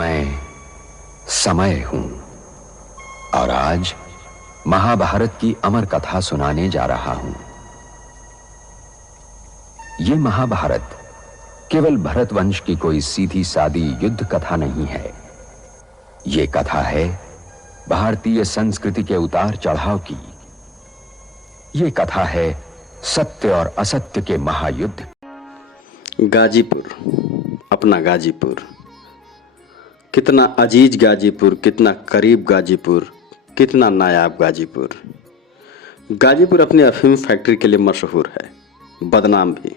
मैं समय हूं और आज महाभारत की अमर कथा सुनाने जा रहा हूं। यह महाभारत केवल भरत वंश की कोई सीधी सादी युद्ध कथा नहीं है। यह कथा है भारतीय संस्कृति के उतार चढ़ाव की। यह कथा है सत्य और असत्य के महायुद्ध। गाजीपुर, अपना गाजीपुर, कितना अजीज गाजीपुर, कितना करीब गाजीपुर, कितना नायाब गाजीपुर। गाजीपुर अपनी अफीम फैक्ट्री के लिए मशहूर है, बदनाम भी।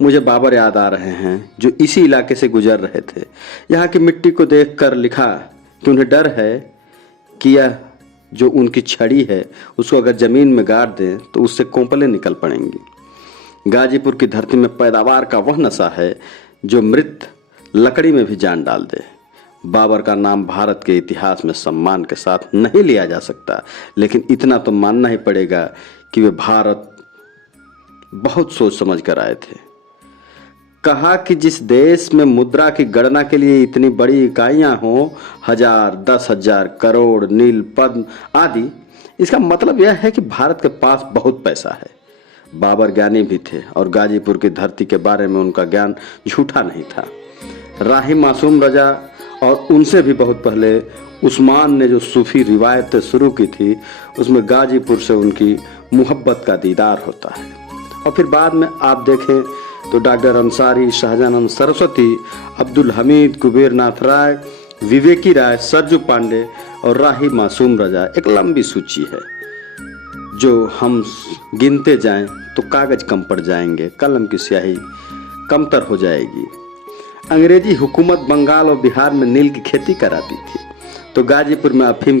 मुझे बाबर याद आ रहे हैं जो इसी इलाके से गुजर रहे थे। यहाँ की मिट्टी को देखकर लिखा कि उन्हें डर है कि यह जो उनकी छड़ी है उसको अगर जमीन में गाड़ दें तो उससे कोंपलें निकल पड़ेंगी। गाजीपुर की धरती में पैदावार का वह नशा है जो मृत लकड़ी में भी जान डाल दे। बाबर का नाम भारत के इतिहास में सम्मान के साथ नहीं लिया जा सकता, लेकिन इतना तो मानना ही पड़ेगा कि वे भारत बहुत सोच समझ कर आए थे। कहा कि जिस देश में मुद्रा की गणना के लिए इतनी बड़ी इकाइयां हों, 1000, 10,000, करोड़, नील, पद्म आदि, इसका मतलब यह है कि भारत के पास बहुत पैसा है। बाबर ज्ञानी भी थे और गाजीपुर की धरती के बारे में उनका ज्ञान झूठा नहीं था। राही मासूम रजा और उनसे भी बहुत पहले उस्मान ने जो सूफी रिवायतें शुरू की थी, उसमें गाजीपुर से उनकी मोहब्बत का दीदार होता है। और फिर बाद में आप देखें तो डॉक्टर अंसारी, शाहजानंद सरस्वती, अब्दुल हमीद, कुबेर नाथ राय, विवेकी राय, सरजू पांडे और राही मासूम रजा, एक लंबी सूची है जो हम गिनते जाएं तो कागज कम पड़ जाएंगे, कलम की स्याही कमतर हो जाएगी। अंग्रेजी हुकूमत बंगाल और बिहार में नील की खेती कराती थी, तो गाजीपुर में अफीम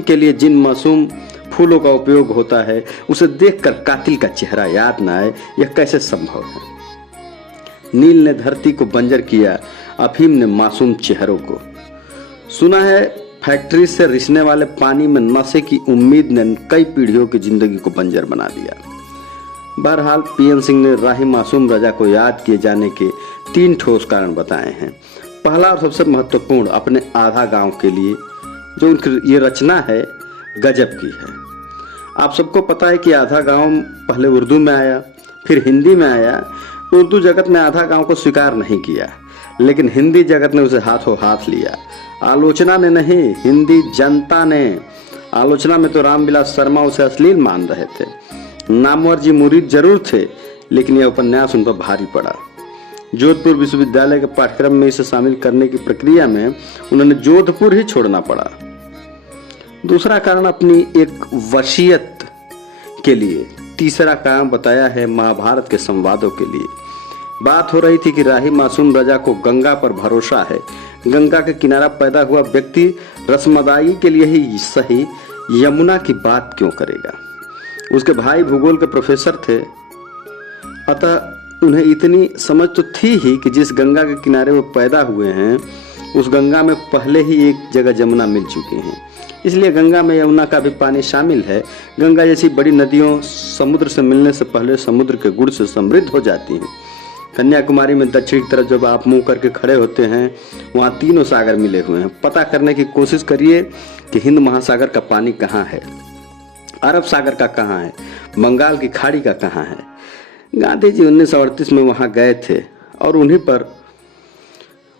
के लिए जिन मासूम फूलों का उपयोग होता है उसे देखकर कातिल का चेहरा याद न आए, यह कैसे संभव है। नील ने धरती को बंजर किया, अफीम ने मासूम चेहरों को। सुना है फैक्ट्री से रिसने वाले पानी में नशे की उम्मीद ने कई पीढ़ियों की जिंदगी को बंजर बना दिया। बहरहाल पीएन सिंह ने राही मासूम रजा को याद किए जाने के 3 ठोस कारण बताए हैं। पहला और सबसे महत्वपूर्ण अपने आधा गांव के लिए जो उनकी ये रचना है गजब की है। आप सबको पता है कि आधा गांव पहले उर्दू में आया, फिर हिंदी में आया। उर्दू जगत ने आधा गांव को स्वीकार नहीं किया, लेकिन हिंदी जगत ने उसे हाथों हाथ लिया। आलोचना ने नहीं, हिंदी जनता ने। आलोचना में तो रामविलास शर्मा उसे अश्लील मान रहे थे। नामवर जी मुरीद जरूर थे, लेकिन यह उपन्यास उन पर भारी पड़ा। जोधपुर विश्वविद्यालय के पाठ्यक्रम में इसे शामिल करने की प्रक्रिया में उन्होंने जोधपुर ही छोड़ना पड़ा। दूसरा कारण अपनी एक वसीयत के लिए। तीसरा कारण बताया है महाभारत के संवादों के लिए। बात हो रही थी कि राही मासूम रजा को गंगा पर भरोसा है। गंगा के किनारा पैदा हुआ व्यक्ति रसमदाई के लिए ही सही यमुना की बात क्यों करेगा। उसके भाई भूगोल के प्रोफेसर थे, अतः उन्हें इतनी समझ तो थी ही कि जिस गंगा के किनारे वो पैदा हुए हैं उस गंगा में पहले ही एक जगह जमुना मिल चुकी हैं, इसलिए गंगा में यमुना का भी पानी शामिल है। गंगा जैसी बड़ी नदियों समुद्र से मिलने से पहले समुद्र के गुण से समृद्ध हो जाती हैं। कन्याकुमारी में दक्षिण की तरफ जब आप मुंह करके खड़े होते हैं, वहाँ तीनों सागर मिले हुए हैं। पता करने की कोशिश करिए कि हिंद महासागर का पानी कहाँ है, अरब सागर का कहाँ है, बंगाल की खाड़ी का कहाँ है। गांधी जी 1938 में वहाँ गए थे और उन्हीं पर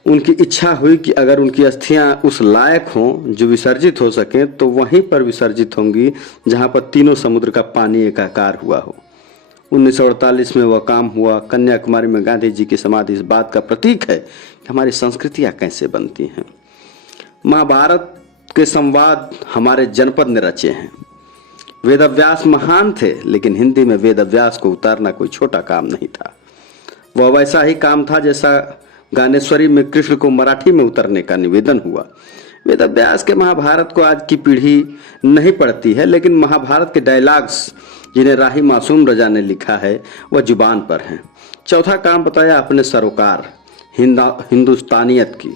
उनकी इच्छा हुई कि अगर उनकी अस्थियां उस लायक हों जो विसर्जित हो सकें तो वहीं पर विसर्जित होंगी जहां पर तीनों समुद्र का पानी एकाकार हुआ हो। 1948 में वह काम हुआ। कन्याकुमारी में गांधी जी की समाधि इस बात का प्रतीक है कि हमारी संस्कृतियां कैसे बनती हैं। महाभारत के संवाद हमारे जनपद ने रचे हैं। वेदव्यास महान थे, लेकिन हिंदी में वेदव्यास को उतारना कोई छोटा काम नहीं था। वह वैसा ही काम था जैसा गानेश्वरी में कृष्ण को मराठी में उतरने का निवेदन हुआ। वेदव्यास के महाभारत को आज की पीढ़ी नहीं पढ़ती है, लेकिन महाभारत के डायलॉग्स जिन्हें राही मासूम रजा ने लिखा है वह जुबान पर हैं। चौथा काम बताया अपने सरोकार हिंदुस्तानियत की।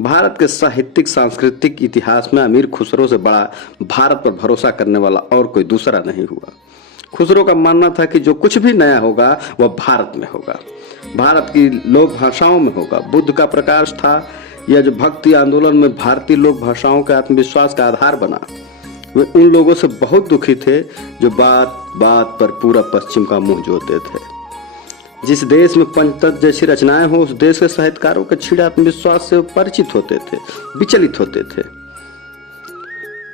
भारत के साहित्यिक सांस्कृतिक इतिहास में अमीर खुसरो से बड़ा भारत पर भरोसा करने वाला और कोई दूसरा नहीं हुआ। खुसरो का मानना था कि जो कुछ भी नया होगा वह भारत में होगा। भारत की लोक भाषाओं में होगा। बुद्ध का प्रकाश था, यह जो भक्ति आंदोलन में भारतीय लोक भाषाओं के आत्मविश्वास का आधार बना। वे उन लोगों से बहुत दुखी थे जो बात बात पर पूरा पश्चिम का मुंह जोते थे। जिस देश में पंचतत्व जैसी रचनाएं हो, उस देश के साहित्यकारों के क्षीण आत्मविश्वास से परिचित होते थे, विचलित होते थे।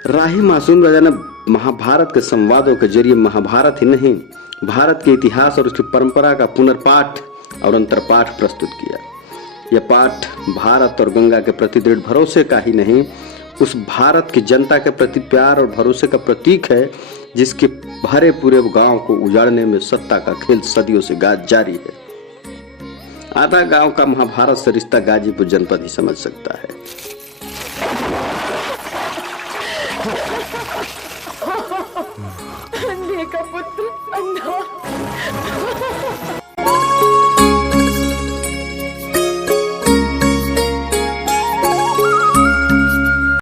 राही मासूम राजा ने महाभारत के संवादों के जरिए महाभारत ही नहीं, भारत के इतिहास और उसकी परंपरा का पुनर्पाठ और अंतरपाठ प्रस्तुत किया। यह पाठ भारत और गंगा के प्रति दृढ़ भरोसे का ही नहीं, उस भारत की जनता के प्रति प्यार और भरोसे का प्रतीक है जिसके भरे पूरे गांव को उजाड़ने में सत्ता का खेल सदियों से जारी है। आधा गांव का महाभारत से रिश्ता गाजीपुर जनपद ही समझ सकता है।